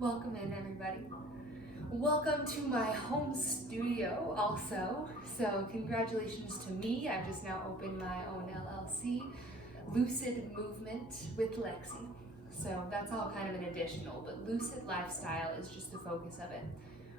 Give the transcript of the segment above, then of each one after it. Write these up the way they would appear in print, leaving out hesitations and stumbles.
Welcome in, everybody. Welcome to my home studio also. So congratulations to me. I've just now opened my own LLC, Lucid Movement with Lexi. So that's all kind of an additional, but Lucid Lifestyle is just the focus of it.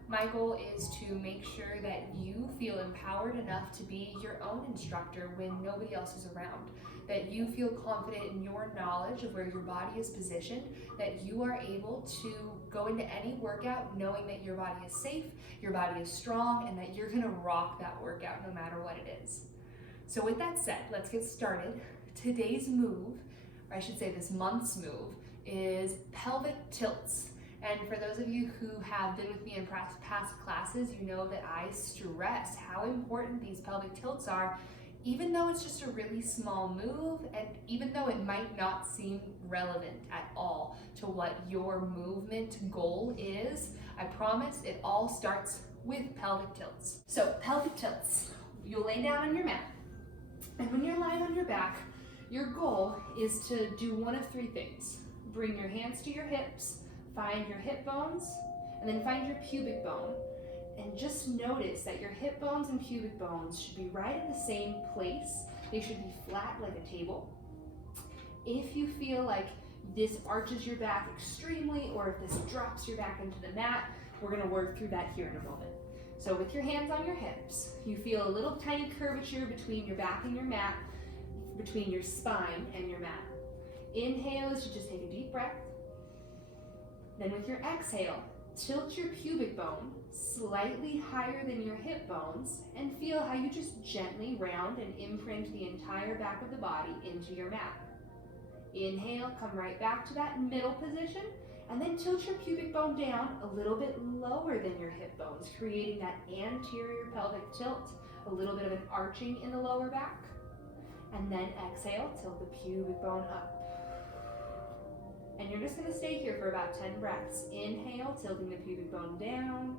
My goal is to make sure that you feel empowered enough to be your own instructor when nobody else is around, that you feel confident in your knowledge of where your body is positioned, that you are able to go into any workout knowing that your body is safe, your body is strong, and that you're gonna rock that workout no matter what it is. So with that said, let's get started. Today's move, or I should say this month's move, is pelvic tilts. And for those of you who have been with me in past classes, you know that I stress how important these pelvic tilts are, even though it's just a really small move, and even though it might not seem relevant at all to what your movement goal is. I promise it all starts with pelvic tilts. So pelvic tilts, you'll lay down on your mat, and when you're lying on your back, your goal is to do one of three things. Bring your hands to your hips, find your hip bones, and then find your pubic bone. And just notice that your hip bones and pubic bones should be right in the same place. They should be flat like a table. If you feel like this arches your back extremely, or if this drops your back into the mat, we're gonna work through that here in a moment. So with your hands on your hips, you feel a little tiny curvature between your back and your mat, between your spine and your mat. Inhale is to just take a deep breath. Then with your exhale, tilt your pubic bone slightly higher than your hip bones and feel how you just gently round and imprint the entire back of the body into your mat. Inhale, come right back to that middle position, and then tilt your pubic bone down a little bit lower than your hip bones, creating that anterior pelvic tilt, a little bit of an arching in the lower back. And then exhale, tilt the pubic bone up. And you're just gonna stay here for about 10 breaths. Inhale, tilting the pubic bone down,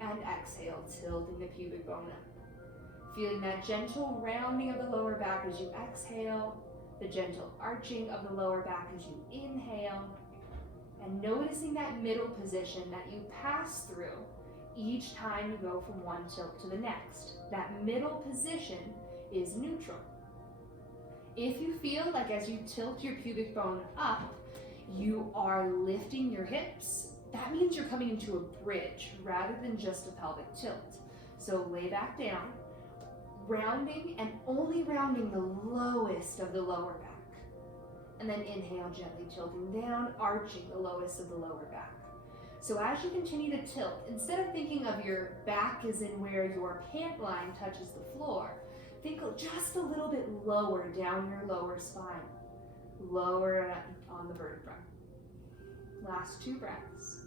and exhale, tilting the pubic bone up. Feeling that gentle rounding of the lower back as you exhale, the gentle arching of the lower back as you inhale, and noticing that middle position that you pass through each time you go from one tilt to the next. That middle position is neutral. If you feel like as you tilt your pubic bone up, you are lifting your hips, that means you're coming into a bridge rather than just a pelvic tilt. So lay back down, rounding and only rounding the lowest of the lower back. And then inhale, gently tilting down, arching the lowest of the lower back. So as you continue to tilt, instead of thinking of your back as in where your pant line touches the floor, think just a little bit lower down your lower spine. Lower on the vertebra. Last 2 breaths.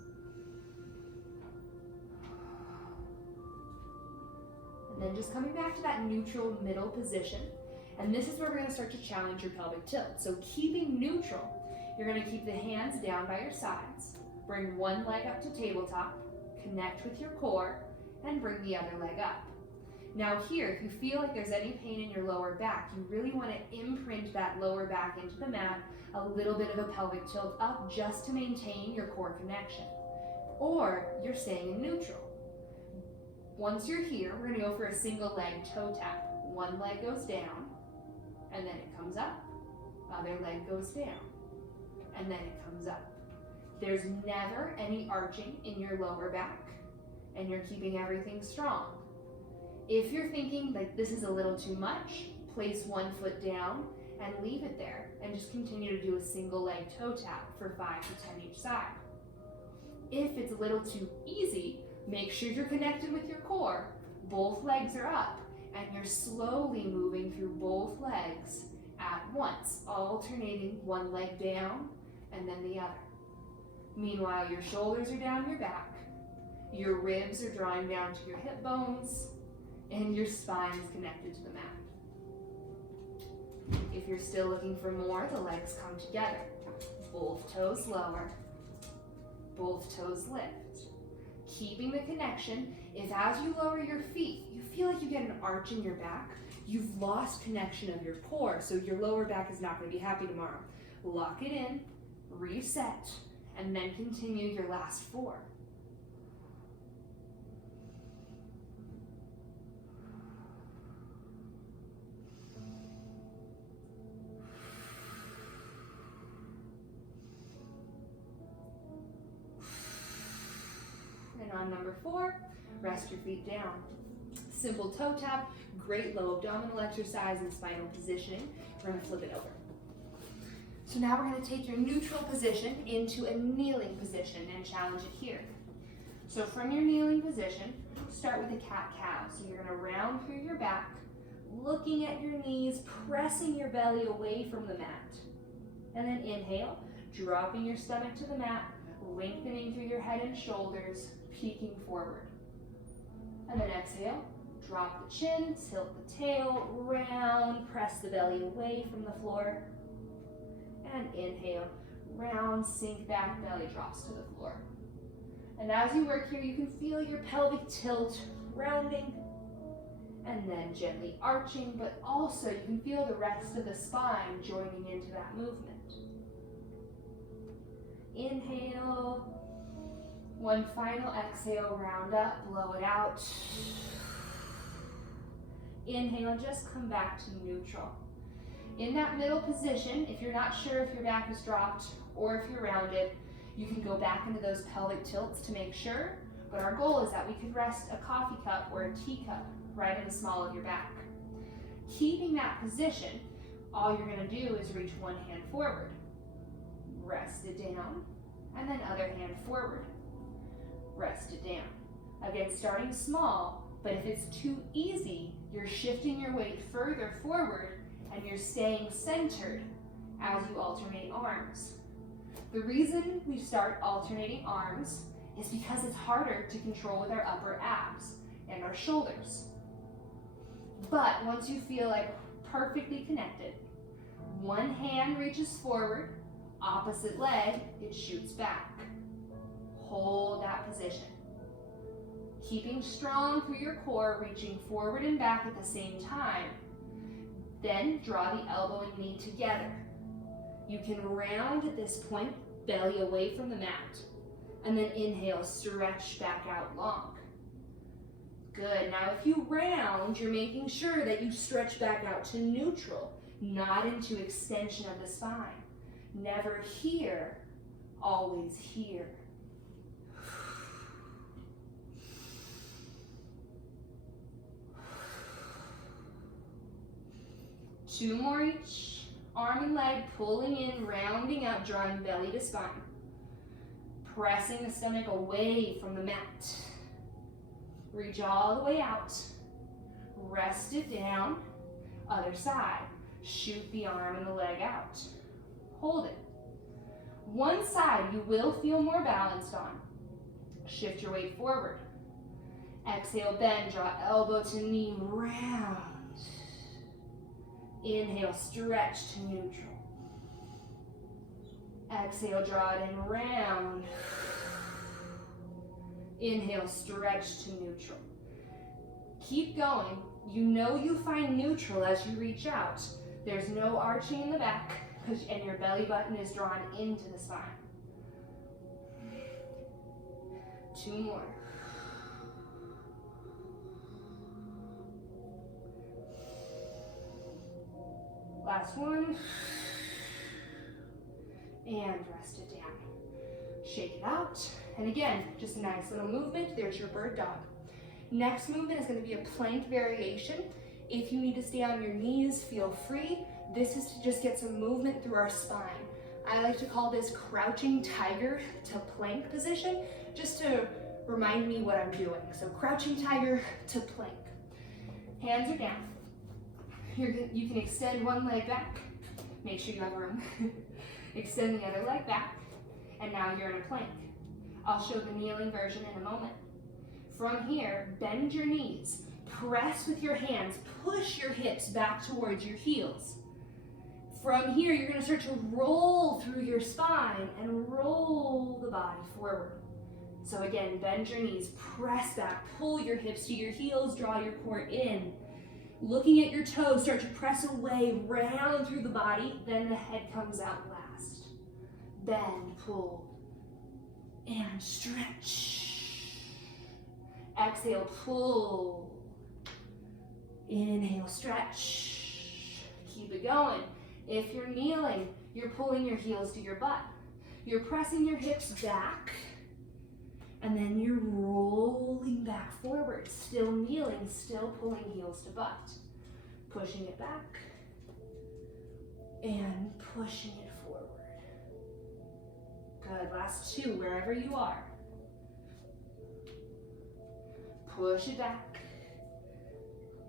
And then just coming back to that neutral middle position. And this is where we're going to start to challenge your pelvic tilt. So keeping neutral, you're going to keep the hands down by your sides. Bring one leg up to tabletop, connect with your core, and bring the other leg up. Now here, if you feel like there's any pain in your lower back, you really want to imprint that lower back into the mat, a little bit of a pelvic tilt up just to maintain your core connection. Or you're staying in neutral. Once you're here, we're going to go for a single leg toe tap. One leg goes down, and then it comes up. Other leg goes down, and then it comes up. There's never any arching in your lower back, and you're keeping everything strong. If you're thinking like this is a little too much, place one foot down and leave it there and just continue to do a single leg toe tap for 5 to 10 each side. If it's a little too easy, make sure you're connected with your core. Both legs are up and you're slowly moving through both legs at once, alternating one leg down and then the other. Meanwhile, your shoulders are down your back, your ribs are drawing down to your hip bones, and your spine is connected to the mat. If you're still looking for more, the legs come together. Both toes lower, both toes lift. Keeping the connection, if as you lower your feet, you feel like you get an arch in your back, you've lost connection of your core, so your lower back is not going to be happy tomorrow. Lock it in, reset, and then continue your last 4. And on number 4, rest your feet down. Simple toe tap, great low abdominal exercise and spinal positioning. We're going to flip it over. So now we're going to take your neutral position into a kneeling position and challenge it here. So from your kneeling position, start with a cat-cow. So you're going to round through your back, looking at your knees, pressing your belly away from the mat. And then inhale, dropping your stomach to the mat, lengthening through your head and shoulders, peeking forward. And then exhale, drop the chin, tilt the tail, round, press the belly away from the floor. And inhale, round, sink back, belly drops to the floor. And as you work here, you can feel your pelvic tilt rounding and then gently arching, but also you can feel the rest of the spine joining into that movement. Inhale, one final exhale, round up, blow it out. Inhale, and just come back to neutral. In that middle position, if you're not sure if your back is dropped or if you're rounded, you can go back into those pelvic tilts to make sure, but our goal is that we could rest a coffee cup or a teacup right in the small of your back. Keeping that position, all you're going to do is reach one hand forward, rest it down, and then other hand forward, rest it down. Again, starting small, but if it's too easy, you're shifting your weight further forward and you're staying centered as you alternate arms. The reason we start alternating arms is because it's harder to control with our upper abs and our shoulders. But once you feel like perfectly connected, one hand reaches forward, opposite leg, it shoots back. Hold that position. Keeping strong through your core, reaching forward and back at the same time. Then draw the elbow and knee together. You can round at this point, belly away from the mat. And then inhale, stretch back out long. Good. Now if you round, you're making sure that you stretch back out to neutral, not into extension of the spine. Never here, always here. Two more each. Arm and leg pulling in, rounding up, drawing belly to spine. Pressing the stomach away from the mat. Reach all the way out. Rest it down. Other side. Shoot the arm and the leg out. Hold it. One side you will feel more balanced on. Shift your weight forward. Exhale, bend, draw elbow to knee, round. Inhale, stretch to neutral. Exhale, draw it in, round. Inhale, stretch to neutral. Keep going. You know you find neutral as you reach out. There's no arching in the back, and your belly button is drawn into the spine. Two more. Last one. And rest it down. Shake it out. And again, just a nice little movement. There's your bird dog. Next movement is going to be a plank variation. If you need to stay on your knees, feel free. This is to just get some movement through our spine. I like to call this crouching tiger to plank position, just to remind me what I'm doing. So crouching tiger to plank. Hands are down. You can extend one leg back. Make sure you have room. Extend the other leg back. And now you're in a plank. I'll show the kneeling version in a moment. From here, bend your knees. Press with your hands. Push your hips back towards your heels. From here, you're going to start to roll through your spine and roll the body forward. So again, bend your knees, press back, pull your hips to your heels, draw your core in. Looking at your toes, start to press away, round through the body, then the head comes out last. Bend, pull, And stretch. Exhale, pull. Inhale, stretch. Keep it going. If you're kneeling, you're pulling your heels to your butt. You're pressing your hips back, and then you're rolling back forward. Still kneeling, still pulling heels to butt. Pushing it back, and pushing it forward. Good, last two, wherever you are. Push it back,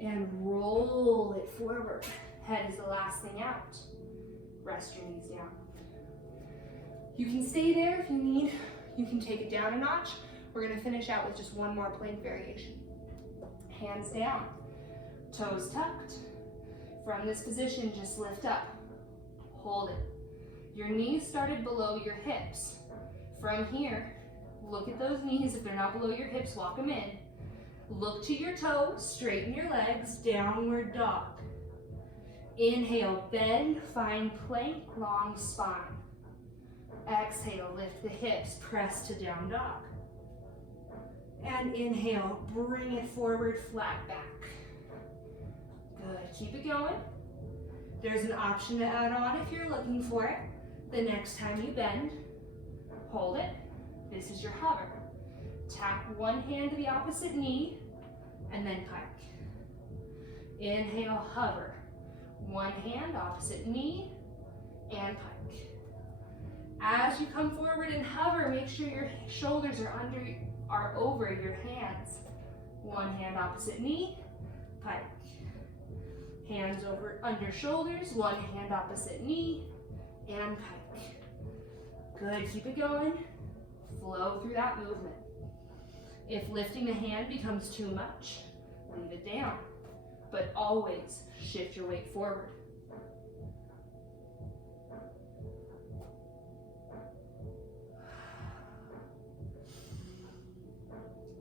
and roll it forward. Head is the last thing out. Rest your knees down. You can stay there if you need. You can take it down a notch. We're gonna finish out with just one more plank variation. Hands down, toes tucked. From this position, just lift up. Hold it. Your knees started below your hips. From here, look at those knees. If they're not below your hips, walk them in. Look to your toes, straighten your legs, downward dog. Inhale, bend, find plank, long spine. Exhale, lift the hips, press to down dog. And inhale, bring it forward, flat back. Good, keep it going. There's an option to add on if you're looking for it. The next time you bend, hold it. This is your hover. Tap one hand to the opposite knee, and then pike. Inhale, hover. One hand, opposite knee, and pike. As you come forward and hover, make sure your shoulders are over your hands. One hand, opposite knee, pike. Hands over under shoulders, one hand, opposite knee, and pike. Good, keep it going. Flow through that movement. If lifting a hand becomes too much, leave it down. But always shift your weight forward.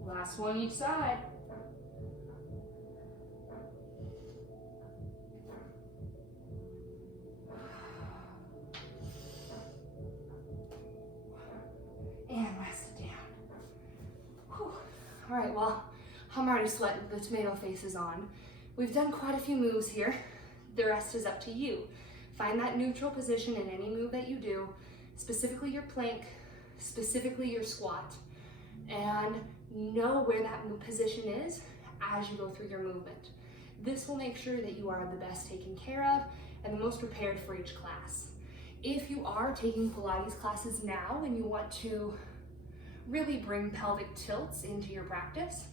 Last one each side. And rest it down. Whew. All right, well, I'm already sweating, the tomato face is on. We've done quite a few moves here. The rest is up to you. Find that neutral position in any move that you do, specifically your plank, specifically your squat, and know where that position is as you go through your movement. This will make sure that you are the best taken care of and the most prepared for each class. If you are taking Pilates classes now and you want to really bring pelvic tilts into your practice,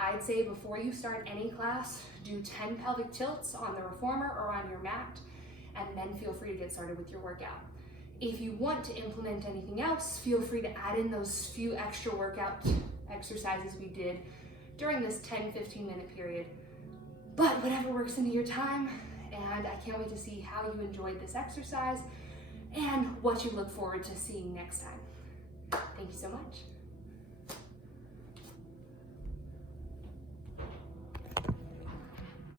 I'd say before you start any class, do 10 pelvic tilts on the reformer or on your mat, and then feel free to get started with your workout. If you want to implement anything else, feel free to add in those few extra workout exercises we did during this 10-15 minute period. But whatever works into your time, and I can't wait to see how you enjoyed this exercise and what you look forward to seeing next time. Thank you so much.